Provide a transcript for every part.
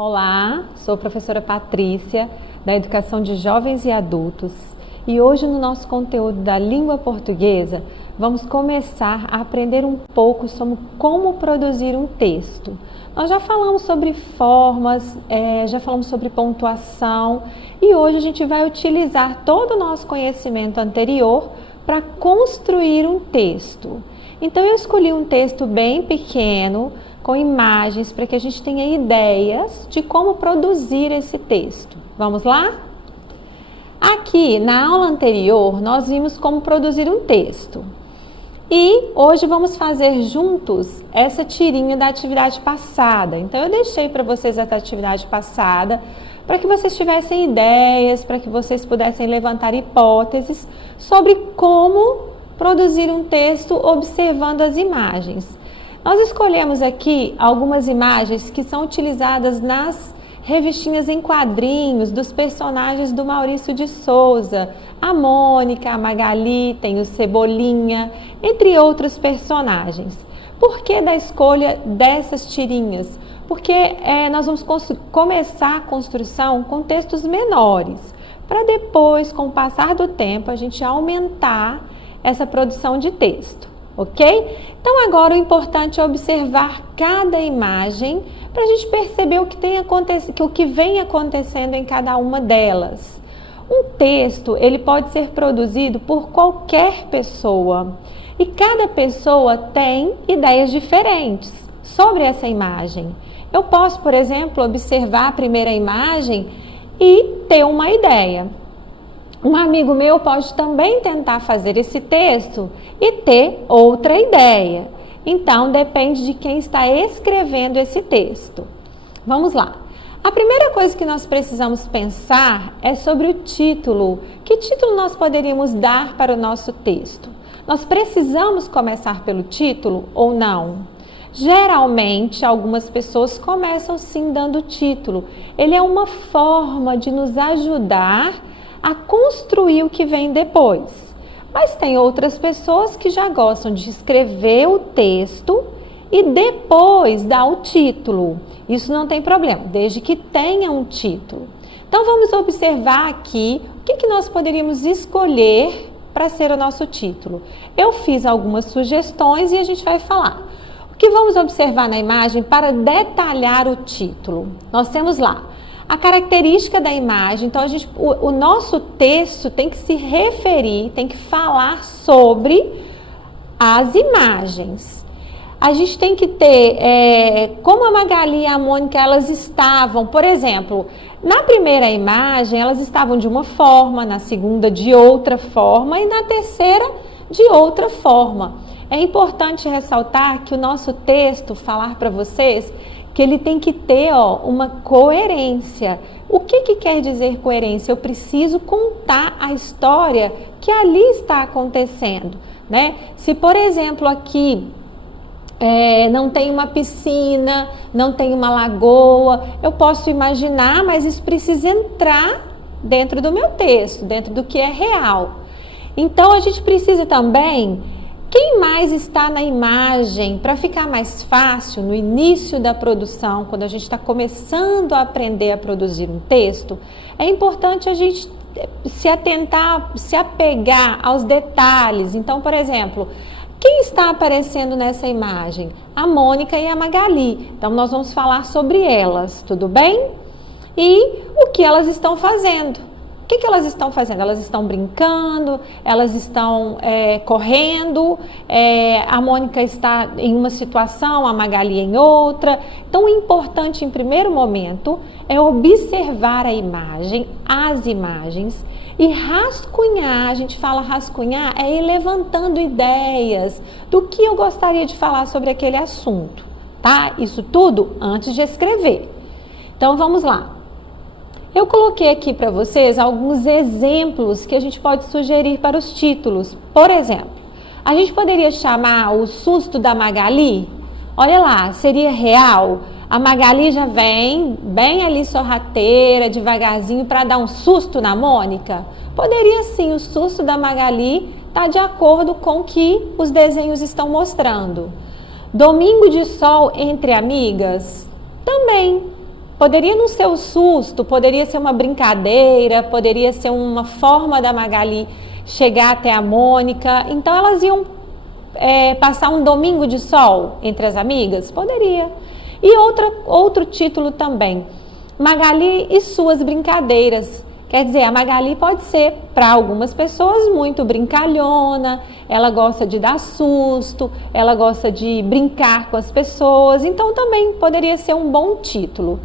Olá, sou a professora Patrícia, da Educação de Jovens e Adultos, e hoje no nosso conteúdo da língua portuguesa vamos começar a aprender um pouco sobre como produzir um texto. Nós já falamos sobre formas, já falamos sobre pontuação e hoje a gente vai utilizar todo o nosso conhecimento anterior para construir um texto. Então eu escolhi um texto bem pequeno, com imagens, para que a gente tenha ideias de como produzir esse texto. Vamos lá? Aqui, na aula anterior, nós vimos como produzir um texto. E hoje vamos fazer juntos essa tirinha da atividade passada. Então, eu deixei para vocês essa atividade passada, para que vocês tivessem ideias, para que vocês pudessem levantar hipóteses sobre como produzir um texto observando as imagens. Nós escolhemos aqui algumas imagens que são utilizadas nas revistinhas em quadrinhos dos personagens do Maurício de Souza, a Mônica, a Magali, tem o Cebolinha, entre outros personagens. Por que da escolha dessas tirinhas? Porque nós vamos começar a construção com textos menores, para depois, com o passar do tempo, a gente aumentar essa produção de texto. Ok? Então agora o importante é observar cada imagem para a gente perceber o que vem acontecendo em cada uma delas. Um texto, ele pode ser produzido por qualquer pessoa e cada pessoa tem ideias diferentes sobre essa imagem. Eu posso, por exemplo, observar a primeira imagem e ter uma ideia. Um amigo meu pode também tentar fazer esse texto e ter outra ideia. Então, depende de quem está escrevendo esse texto. Vamos lá. A primeira coisa que nós precisamos pensar é sobre o título. Que título nós poderíamos dar para o nosso texto? Nós precisamos começar pelo título ou não? Geralmente, algumas pessoas começam sim dando título. Ele é uma forma de nos ajudar a construir o que vem depois. Mas tem outras pessoas que já gostam de escrever o texto e depois dar o título. Isso não tem problema, desde que tenha um título. Então vamos observar aqui o que nós poderíamos escolher para ser o nosso título. Eu fiz algumas sugestões e a gente vai falar. O que vamos observar na imagem para detalhar o título? Nós temos lá a característica da imagem. Então o nosso texto tem que se referir, tem que falar sobre as imagens. A gente tem que ter, como a Magali e a Mônica, elas estavam, por exemplo, na primeira imagem elas estavam de uma forma, na segunda de outra forma e na terceira de outra forma. É importante ressaltar que o nosso texto, falar para vocês, que ele tem que ter uma coerência. O que quer dizer coerência? Eu preciso contar a história que ali está acontecendo, né? Se, por exemplo, aqui não tem uma piscina, não tem uma lagoa, eu posso imaginar, mas isso precisa entrar dentro do meu texto, dentro do que é real. Então, a gente precisa também... Quem mais está na imagem? Para ficar mais fácil, no início da produção, quando a gente está começando a aprender a produzir um texto, é importante a gente se atentar, se apegar aos detalhes. Então, por exemplo, quem está aparecendo nessa imagem? A Mônica e a Magali. Então, nós vamos falar sobre elas, tudo bem? E o que elas estão fazendo. O que elas estão fazendo? Elas estão brincando, elas estão correndo, a Mônica está em uma situação, a Magali em outra. Então, o importante em primeiro momento é observar a imagem, as imagens e rascunhar. A gente fala rascunhar, é ir levantando ideias do que eu gostaria de falar sobre aquele assunto, tá? Isso tudo antes de escrever. Então, vamos lá. Eu coloquei aqui para vocês alguns exemplos que a gente pode sugerir para os títulos. Por exemplo, a gente poderia chamar o susto da Magali? Olha lá, seria real? A Magali já vem bem ali sorrateira, devagarzinho, para dar um susto na Mônica? Poderia sim, o susto da Magali está de acordo com o que os desenhos estão mostrando. Domingo de sol entre amigas? Também. Poderia não ser o susto, poderia ser uma brincadeira, poderia ser uma forma da Magali chegar até a Mônica. Então elas iam passar um domingo de sol entre as amigas? Poderia. E outro título também, Magali e suas brincadeiras. Quer dizer, a Magali pode ser, para algumas pessoas, muito brincalhona, ela gosta de dar susto, ela gosta de brincar com as pessoas, então também poderia ser um bom título.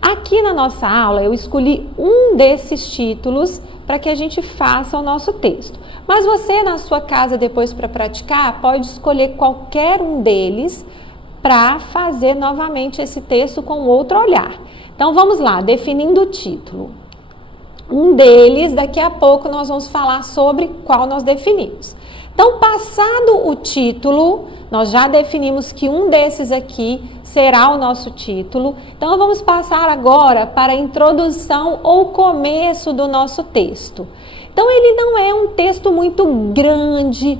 Aqui na nossa aula eu escolhi um desses títulos para que a gente faça o nosso texto. Mas você na sua casa depois para praticar pode escolher qualquer um deles para fazer novamente esse texto com outro olhar. Então vamos lá, definindo o título. Um deles, daqui a pouco nós vamos falar sobre qual nós definimos. Então, passado o título, nós já definimos que um desses aqui será o nosso título. Então, vamos passar agora para a introdução ou começo do nosso texto. Então, ele não é um texto muito grande,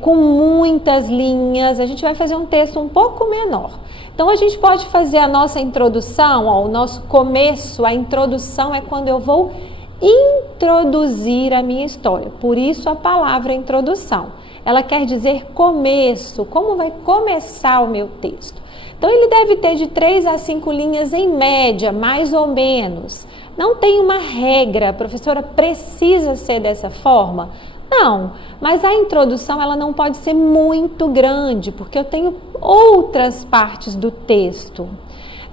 com muitas linhas. A gente vai fazer um texto um pouco menor. Então, a gente pode fazer a nossa introdução, o nosso começo. A introdução é quando eu vou introduzir a minha história. Por isso a palavra introdução. Ela quer dizer começo, como vai começar o meu texto. Então, ele deve ter de 3 a 5 linhas em média, mais ou menos. Não tem uma regra, professora, precisa ser dessa forma? Não, mas a introdução ela não pode ser muito grande, porque eu tenho outras partes do texto.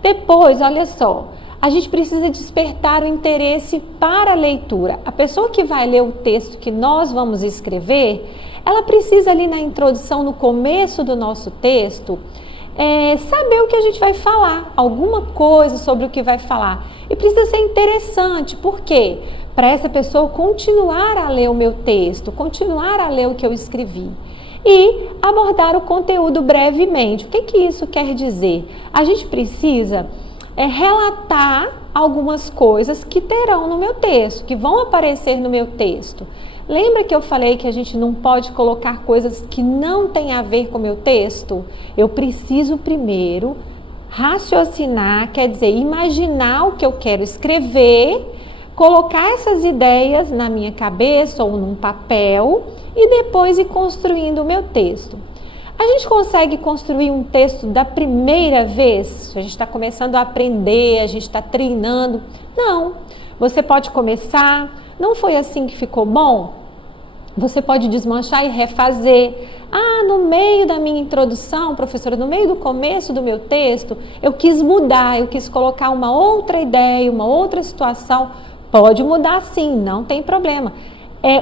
Depois, olha só, a gente precisa despertar o interesse para a leitura. A pessoa que vai ler o texto que nós vamos escrever, ela precisa ali na introdução, no começo do nosso texto, saber o que a gente vai falar, alguma coisa sobre o que vai falar. E precisa ser interessante, por quê? Para essa pessoa continuar a ler o meu texto, continuar a ler o que eu escrevi. E abordar o conteúdo brevemente. O que isso quer dizer? A gente precisa relatar algumas coisas que terão no meu texto, que vão aparecer no meu texto. Lembra que eu falei que a gente não pode colocar coisas que não têm a ver com o meu texto? Eu preciso primeiro raciocinar, quer dizer, imaginar o que eu quero escrever, colocar essas ideias na minha cabeça ou num papel e depois ir construindo o meu texto. A gente consegue construir um texto da primeira vez? A gente está começando a aprender, a gente está treinando. Não. Você pode começar, não foi assim que ficou bom? Você pode desmanchar e refazer. No meio da minha introdução, professora, no meio do começo do meu texto, eu quis mudar, eu quis colocar uma outra ideia, uma outra situação. Pode mudar sim, não tem problema.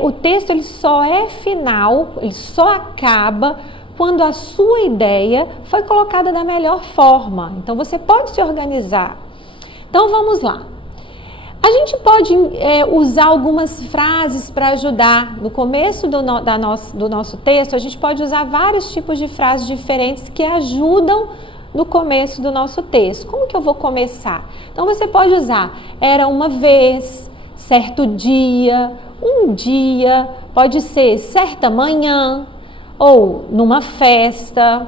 O texto ele só é final, ele só acaba quando a sua ideia foi colocada da melhor forma. Então, você pode se organizar. Então, vamos lá. A gente pode usar algumas frases para ajudar. No começo do nosso texto, a gente pode usar vários tipos de frases diferentes que ajudam no começo do nosso texto. Como que eu vou começar? Então, você pode usar era uma vez, certo dia, um dia, pode ser certa manhã, ou numa festa,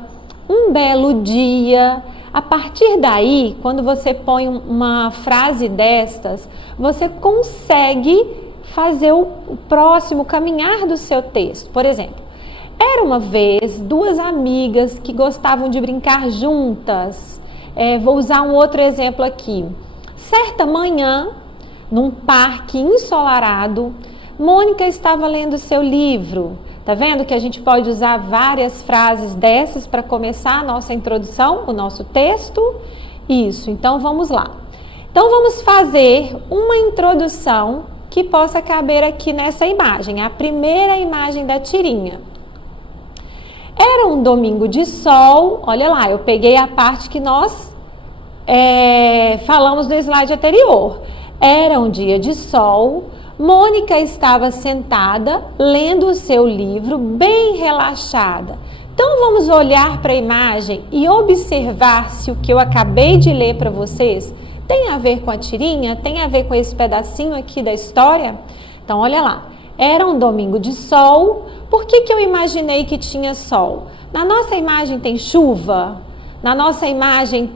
um belo dia. A partir daí, quando você põe uma frase destas, você consegue fazer o próximo caminhar do seu texto. Por exemplo, era uma vez 2 amigas que gostavam de brincar juntas. Vou usar um outro exemplo aqui. Certa manhã, num parque ensolarado, Mônica estava lendo seu livro. Tá vendo que a gente pode usar várias frases dessas para começar a nossa introdução, o nosso texto? Isso, então vamos lá. Então vamos fazer uma introdução que possa caber aqui nessa imagem, a primeira imagem da tirinha. Era um domingo de sol, olha lá, eu peguei a parte que nós falamos no slide anterior. Era um dia de sol, Mônica estava sentada, lendo o seu livro, bem relaxada. Então, vamos olhar para a imagem e observar se o que eu acabei de ler para vocês tem a ver com a tirinha, tem a ver com esse pedacinho aqui da história? Então, olha lá. Era um domingo de sol. Por que eu imaginei que tinha sol? Na nossa imagem tem chuva? Na nossa imagem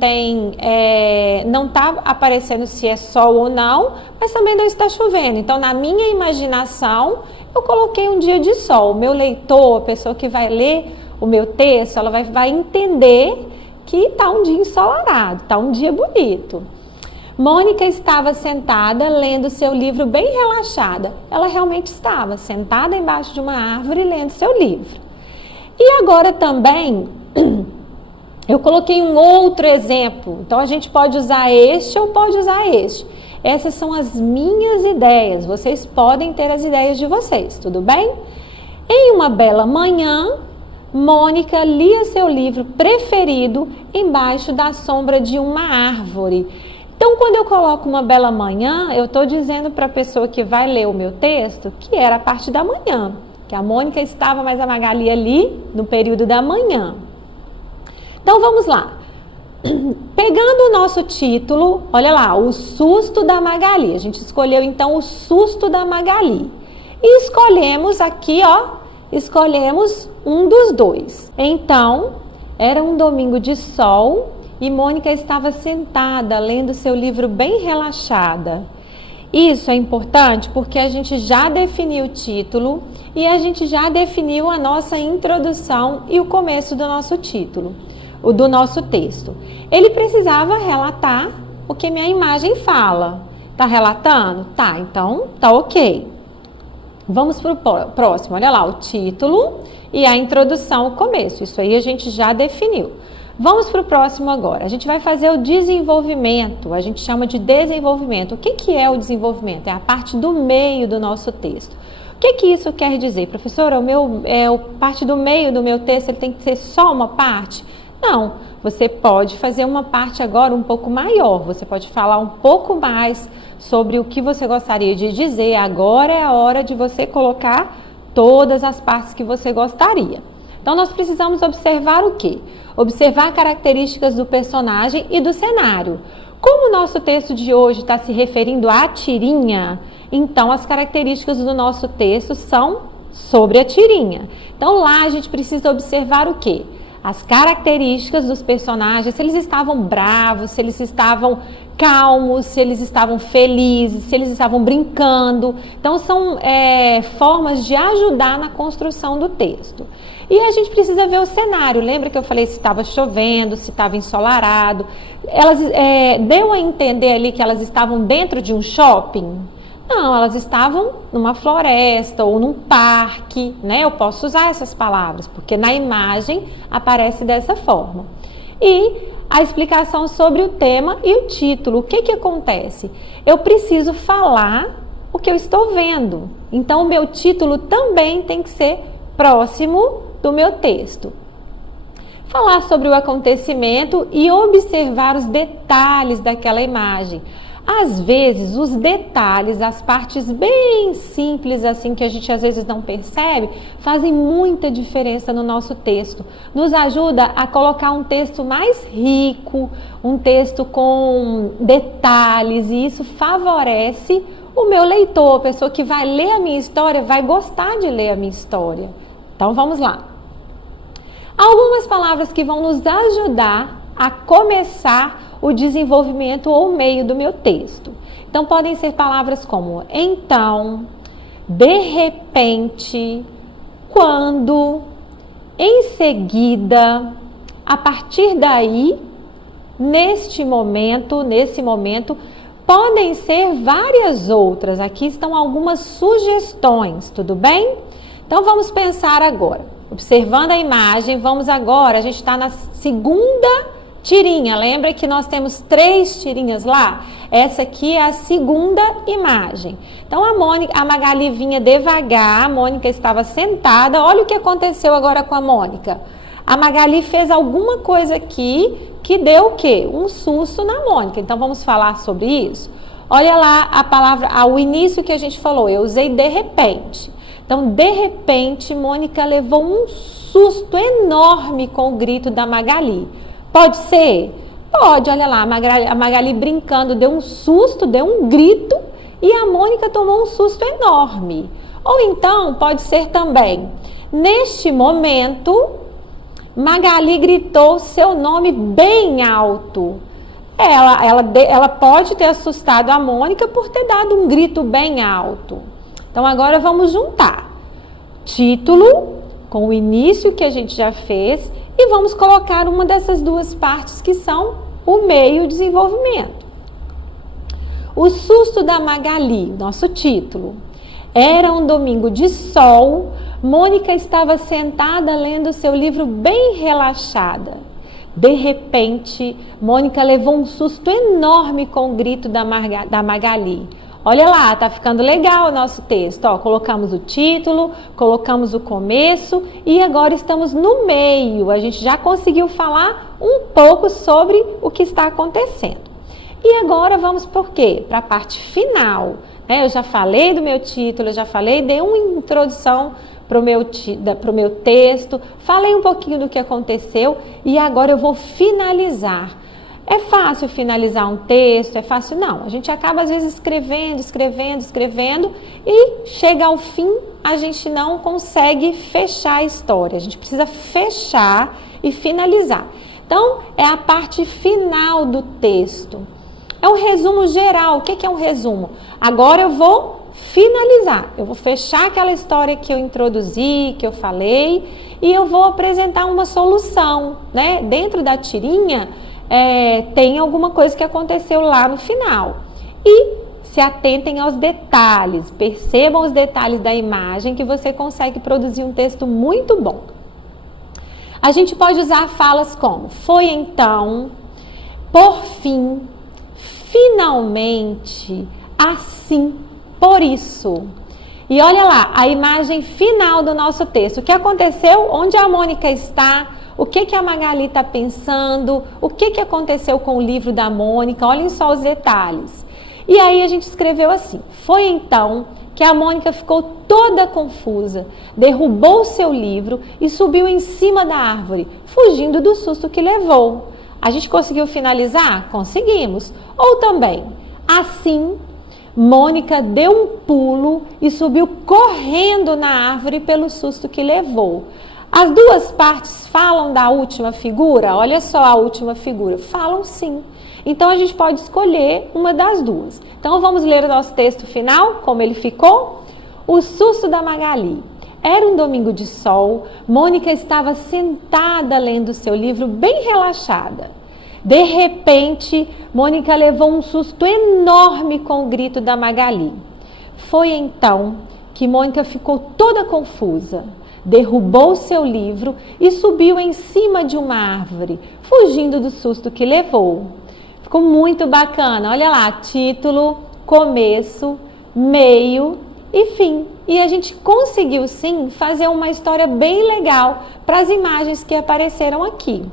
não está aparecendo se é sol ou não, mas também não está chovendo. Então, na minha imaginação, eu coloquei um dia de sol. O meu leitor, a pessoa que vai ler o meu texto, ela vai entender que está um dia ensolarado, está um dia bonito. Mônica estava sentada lendo seu livro bem relaxada. Ela realmente estava sentada embaixo de uma árvore lendo seu livro. E agora também eu coloquei um outro exemplo. Então a gente pode usar este ou pode usar este. Essas são as minhas ideias. Vocês podem ter as ideias de vocês, tudo bem? Em uma bela manhã, Mônica lia seu livro preferido embaixo da sombra de uma árvore. Então, quando eu coloco uma bela manhã, eu estou dizendo para a pessoa que vai ler o meu texto que era a parte da manhã, que a Mônica estava, mas a Magali ali no período da manhã. Então, vamos lá. Pegando o nosso título, olha lá, o susto da Magali. A gente escolheu, então, o susto da Magali. E escolhemos aqui, escolhemos um dos dois. Então, era um domingo de sol e Mônica estava sentada, lendo seu livro bem relaxada. Isso é importante porque a gente já definiu o título e a gente já definiu a nossa introdução e o começo do nosso título, do nosso texto. Ele precisava relatar o que minha imagem fala. Tá relatando? Tá, então tá ok. Vamos para o próximo. Olha lá, o título e a introdução, o começo. Isso aí a gente já definiu. Vamos para o próximo agora. A gente vai fazer o desenvolvimento. A gente chama de desenvolvimento. O que é o desenvolvimento? É a parte do meio do nosso texto. O que isso quer dizer? Professora, parte do meio do meu texto ele tem que ser só uma parte? Não, você pode fazer uma parte agora um pouco maior. Você pode falar um pouco mais sobre o que você gostaria de dizer. Agora é a hora de você colocar todas as partes que você gostaria. Então, nós precisamos observar o quê? Observar características do personagem e do cenário. Como o nosso texto de hoje está se referindo à tirinha, então as características do nosso texto são sobre a tirinha. Então, lá a gente precisa observar o quê? As características dos personagens, se eles estavam bravos, se eles estavam calmos, se eles estavam felizes, se eles estavam brincando. Então, são formas de ajudar na construção do texto. E a gente precisa ver o cenário. Lembra que eu falei se estava chovendo, se estava ensolarado? Deu a entender ali que elas estavam dentro de um shopping? Não, elas estavam numa floresta ou num parque, né? Eu posso usar essas palavras, porque na imagem aparece dessa forma. E a explicação sobre o tema e o título. O que acontece? Eu preciso falar o que eu estou vendo. Então, o meu título também tem que ser próximo do meu texto. Falar sobre o acontecimento e observar os detalhes daquela imagem. Às vezes, os detalhes, as partes bem simples, assim, que a gente às vezes não percebe, fazem muita diferença no nosso texto. Nos ajuda a colocar um texto mais rico, um texto com detalhes, e isso favorece o meu leitor, a pessoa que vai ler a minha história, vai gostar de ler a minha história. Então, vamos lá. Algumas palavras que vão nos ajudar a começar o desenvolvimento ou meio do meu texto. Então, podem ser palavras como então, de repente, quando, em seguida, a partir daí, nesse momento, podem ser várias outras. Aqui estão algumas sugestões, tudo bem? Então, vamos pensar agora. Observando a imagem, vamos agora, a gente está na segunda tirinha. Lembra que nós temos 3 tirinhas lá? Essa aqui é a segunda imagem. Então, a Magali vinha devagar, a Mônica estava sentada. Olha o que aconteceu agora com a Mônica. A Magali fez alguma coisa aqui que deu o quê? Um susto na Mônica. Então, vamos falar sobre isso? Olha lá a palavra, ao início que a gente falou, eu usei de repente. Então, de repente, Mônica levou um susto enorme com o grito da Magali. Pode ser? Pode, olha lá, a Magali brincando, deu um susto, deu um grito e a Mônica tomou um susto enorme. Ou então, pode ser também, neste momento, Magali gritou seu nome bem alto. Ela pode ter assustado a Mônica por ter dado um grito bem alto. Então agora vamos juntar título com o início que a gente já fez e vamos colocar uma dessas duas partes que são o meio e o desenvolvimento. O susto da Magali, nosso título. Era um domingo de sol, Mônica estava sentada lendo seu livro bem relaxada. De repente, Mônica levou um susto enorme com o grito da Magali. Olha lá, tá ficando legal o nosso texto. Ó, colocamos o título, colocamos o começo e agora estamos no meio. A gente já conseguiu falar um pouco sobre o que está acontecendo. E agora vamos por quê? Para a parte final. Eu já falei do meu título, eu já falei, dei uma introdução para o meu texto, falei um pouquinho do que aconteceu e agora eu vou finalizar. É fácil finalizar um texto? É fácil? Não. A gente acaba às vezes escrevendo e chega ao fim, a gente não consegue fechar a história. A gente precisa fechar e finalizar. Então, é a parte final do texto. É um resumo geral. O que é um resumo? Agora eu vou finalizar. Eu vou fechar aquela história que eu introduzi, que eu falei, e eu vou apresentar uma solução, né? Dentro da tirinha, tem alguma coisa que aconteceu lá no final. E se atentem aos detalhes, percebam os detalhes da imagem que você consegue produzir um texto muito bom. A gente pode usar falas como foi então, por fim, finalmente, assim, por isso. E olha lá, a imagem final do nosso texto. O que aconteceu? Onde a Mônica está? O que a Magali está pensando? O que aconteceu com o livro da Mônica? Olhem só os detalhes. E aí a gente escreveu assim. Foi então que a Mônica ficou toda confusa, derrubou seu livro e subiu em cima da árvore, fugindo do susto que levou. A gente conseguiu finalizar? Conseguimos. Ou também, assim, Mônica deu um pulo e subiu correndo na árvore pelo susto que levou. As duas partes falam da última figura? Olha só a última figura. Falam sim. Então, a gente pode escolher uma das duas. Então, vamos ler o nosso texto final, como ele ficou? O susto da Magali. Era um domingo de sol, Mônica estava sentada lendo seu livro bem relaxada. De repente, Mônica levou um susto enorme com o grito da Magali. Foi então que Mônica ficou toda confusa, derrubou seu livro e subiu em cima de uma árvore, fugindo do susto que levou. Ficou muito bacana, olha lá, título, começo, meio e fim. E a gente conseguiu sim fazer uma história bem legal para as imagens que apareceram aqui.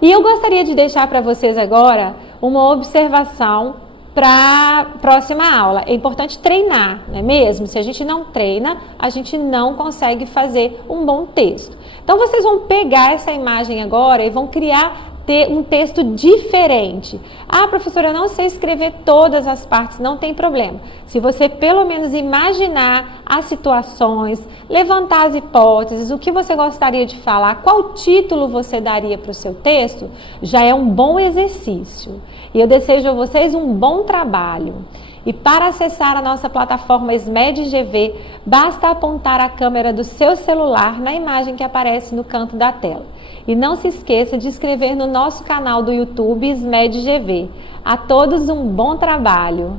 E eu gostaria de deixar para vocês agora uma observação para a próxima aula. É importante treinar, não é mesmo? Se a gente não treina, a gente não consegue fazer um bom texto. Então, vocês vão pegar essa imagem agora e vão criar um texto diferente. Ah, professora, eu não sei escrever todas as partes, não tem problema. Se você pelo menos imaginar as situações, levantar as hipóteses, o que você gostaria de falar, qual título você daria para o seu texto, já é um bom exercício. E eu desejo a vocês um bom trabalho. E para acessar a nossa plataforma SMED-GV, basta apontar a câmera do seu celular na imagem que aparece no canto da tela. E não se esqueça de inscrever no nosso canal do YouTube SMED-GV. A todos um bom trabalho!